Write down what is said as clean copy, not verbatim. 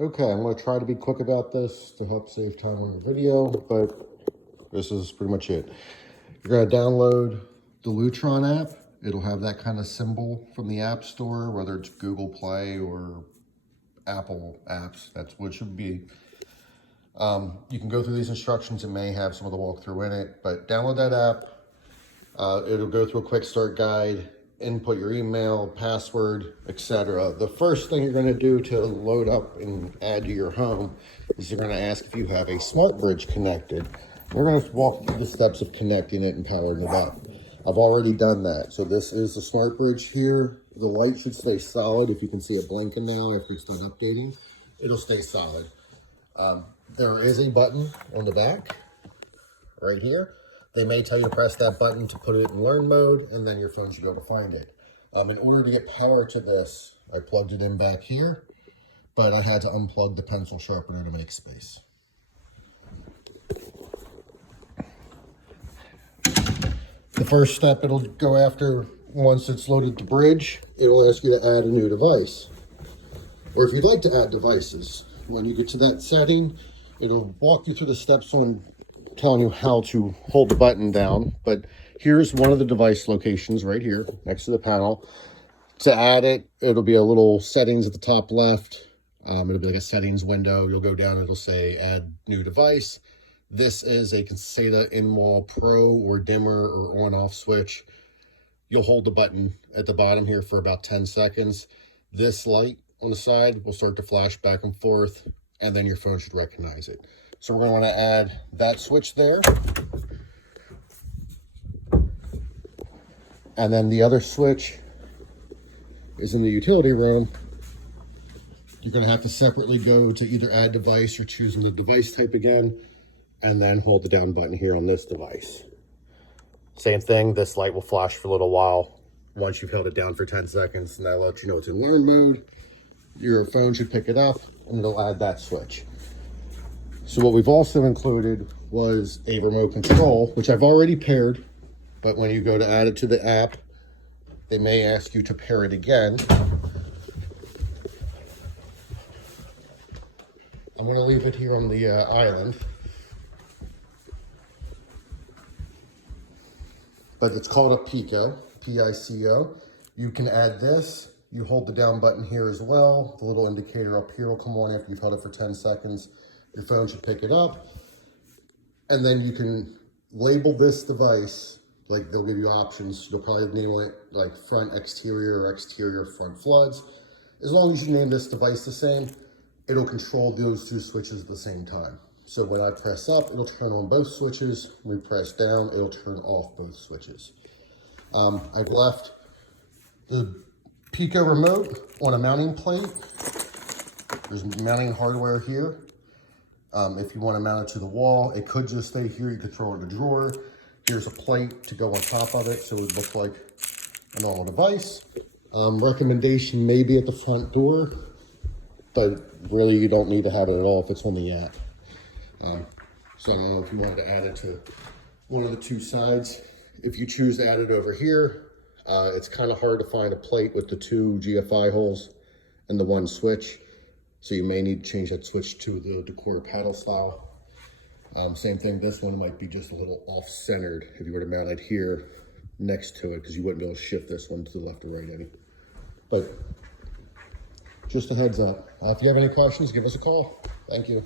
Okay, I'm going to try to be quick about this to help save time on the video, but this is pretty much it. You're going to download the Lutron app. It'll have that kind of symbol from the App Store, whether it's Google Play or Apple apps. That's what it should be. You can go through these instructions. It may have some of the walkthrough in it, but download that app. It'll go through a quick start guide, input your email, password, etc. The first thing you're going to do to load up and add to your home is you're going to ask if you have a smart bridge connected. We're going to walk through the steps of connecting it and powering it up. I've already done that. So this is the smart bridge here. The light should stay solid. If you can see it blinking now after you start updating, it'll stay solid. There is a button on the back right here. They may tell you to press that button to put it in learn mode, and then your phone should be able to find it. In order to get power to this, I plugged it in back here, but I had to unplug the pencil sharpener to make space. The first step it'll go after, once it's loaded the bridge, it'll ask you to add a new device. Or if you'd like to add devices, when you get to that setting, it'll walk you through the steps on telling you how to hold the button down. But here's one of the device locations right here next to the panel. To add it, it'll be a little settings at the top left. It'll be like a settings window. You'll go down, it'll say add new device. This is a Caseta in-wall pro or dimmer or on-off switch. You'll hold the button at the bottom here for about 10 seconds. This light on the side will start to flash back and forth, and then your phone should recognize it. So we're going to want to add that switch there. And then the other switch is in the utility room. You're going to have to separately go to either add device or choosing the device type again, and then hold the down button here on this device. Same thing, this light will flash for a little while once you've held it down for 10 seconds, and that'll let you know it's in learn mode. Your phone should pick it up, and it'll add that switch. So what we've also included was a remote control, which I've already paired, but when you go to add it to the app, they may ask you to pair it again. I'm going to leave it here on the island. But it's called a Pico, P-I-C-O. You can add this. You hold the down button here as well. The little indicator up here will come on after you've held it for 10 seconds. Your phone should pick it up. And then you can label this device, like they'll give you options. You'll probably name it like front exterior or exterior front floods. As long as you name this device the same, it'll control those two switches at the same time. So when I press up, it'll turn on both switches. When we press down, it'll turn off both switches. I've left the Pico remote on a mounting plate. There's mounting hardware here. If you want to mount it to the wall, it could just stay here. You could throw it in a drawer. Here's a plate to go on top of it, so it would look like a normal device. Recommendation may be at the front door, but really you don't need to have it at all if it's on the app. So I don't know if you wanted to add it to one of the two sides. If you choose to add it over here, it's kind of hard to find a plate with the two GFI holes and the one switch. So you may need to change that switch to the Decor paddle style. Same thing, this one might be just a little off-centered if you were to mount it here next to it, because you wouldn't be able to shift this one to the left or right any. But just a heads up. If you have any questions, give us a call. Thank you.